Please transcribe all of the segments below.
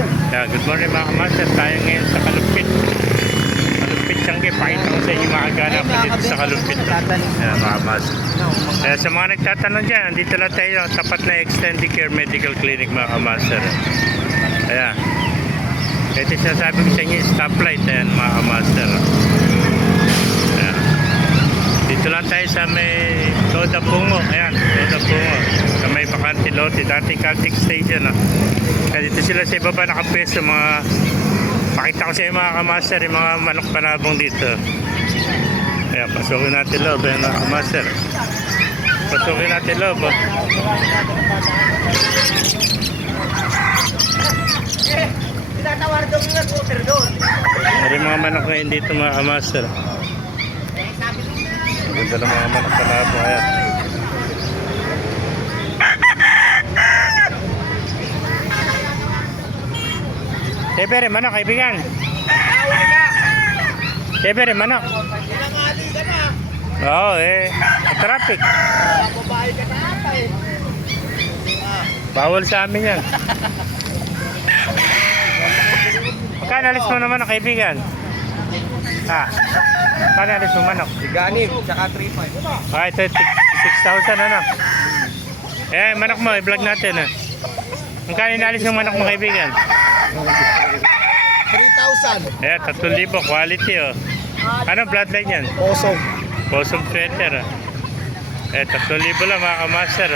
Yeah, good morning mga kamaster. Tayo ngayon sa Kalumpit. Kalumpit Tiangge. Pakita ko sa inyo mga ganap dito sa Kalumpit. Yeah, mga kamaster. Kaya sa mga nagtatanong dyan, andito lang tayo. Tapat na Extended Care Medical Clinic mga kamaster. Ayan. Ito sinasabi ko sa inyo, stoplight. Ayan mga kamaster. Ayan. Dito lang tayo sa may Toda Pungo. Ayan, Toda Pungo. Sa may Bakante Lote, dating Caltex Station. Kaya dito sila sa ibaba nakapwesto. Pakita ko sa inyo mga kamaster, yung mga manok panabong dito. Ayan, pasukin natin loob. Ayan mga kamaster. Pasukin natin loob. Tinatawar daw yung scooter doon. May mga manok ngayon dito mga kamaster. Ganda ng mga manok panabong. Ayan. Tebere, manok, kaibigan. Tebere, manok. Pinangali ka na. Oo, traffic. Babae ka na ata eh. Bawal sa amin yan. Magkano alis mo naman, kaibigan? Ha? Magkano alis mo manok? Ganip, tsaka 3.5. Ah, ito 6,000 ano? Manok mo, i-vlog natin. Magkano inalis ng manok mo, kaibigan? 3,000. 3,000, quality oh. Ano bloodline yan? Osong. Posong sweater. 3,000 lang mga kamaster.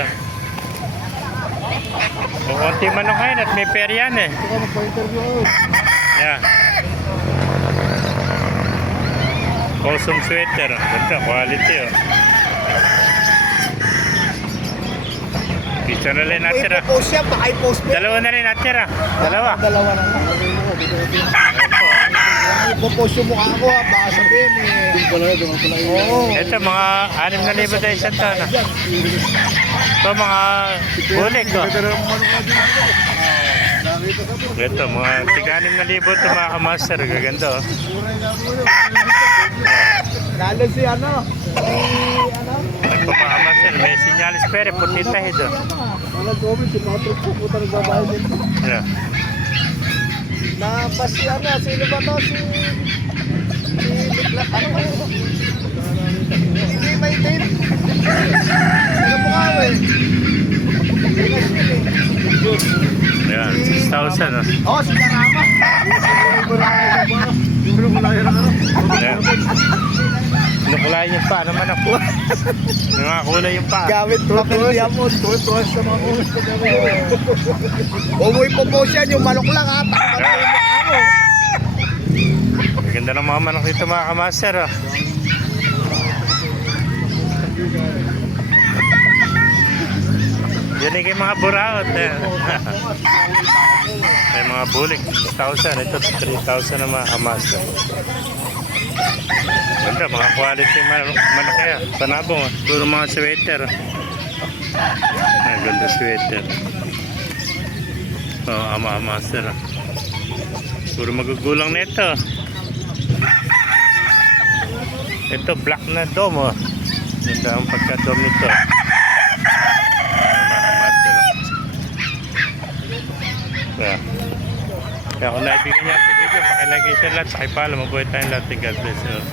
O konti manok ngayon at may pair yan eh. Ito ka magpa-interview. Yeah. Posong sweater. Ganda, quality oh. Dito na rin natira. I-post siya, baka i-post mo. Dalawa na rin natira. Dalawa. Dalawa na lang. I-post yung mukha ko ha, baka sabihin eh. Oo. Ito mga 6,000 tayo isang taon. Ito mga bulik oh. Ito mga tiga 6,000 ito mga kamaster. Gaganda oh. Lalo si ano? Ito mga kamaster. May sinyalis pere. Putita ito. Wala gawin, si Patrick po. Puta nagbabayad din. Yeah. Na pa si ano, sino ba to? Si Niklas, ano ba yun? Hindi may din. Ano po ka eh? Ayan, 6,000 oh. Oo, si Karama. Ayan. Kinukulayan yung pa naman ako. Yung mga kulay yung pa. Gamit papel diamond. Tuwas sa mga ulit. Umuwi po po siya, yung manok lang ha. Takpan po yung mukha mo. Ganda ng mga manok dito mga kamaster oh. Yan yung mga buraot eh. May mga bulik 6,000. Ito 3,000 na mga kamaster. Ganda mga quality manok kaya. Panabong oh. Puro mga sweater. Ganda sweater. Master oh. Puro magugulang nito. Ito black na dome oh. Ganda ang pagka-dome nito. Kaya kung naibigyan niya ang video, pakilagay siya lahat, pakipalo, mabuhay tayong lahat. God bless you.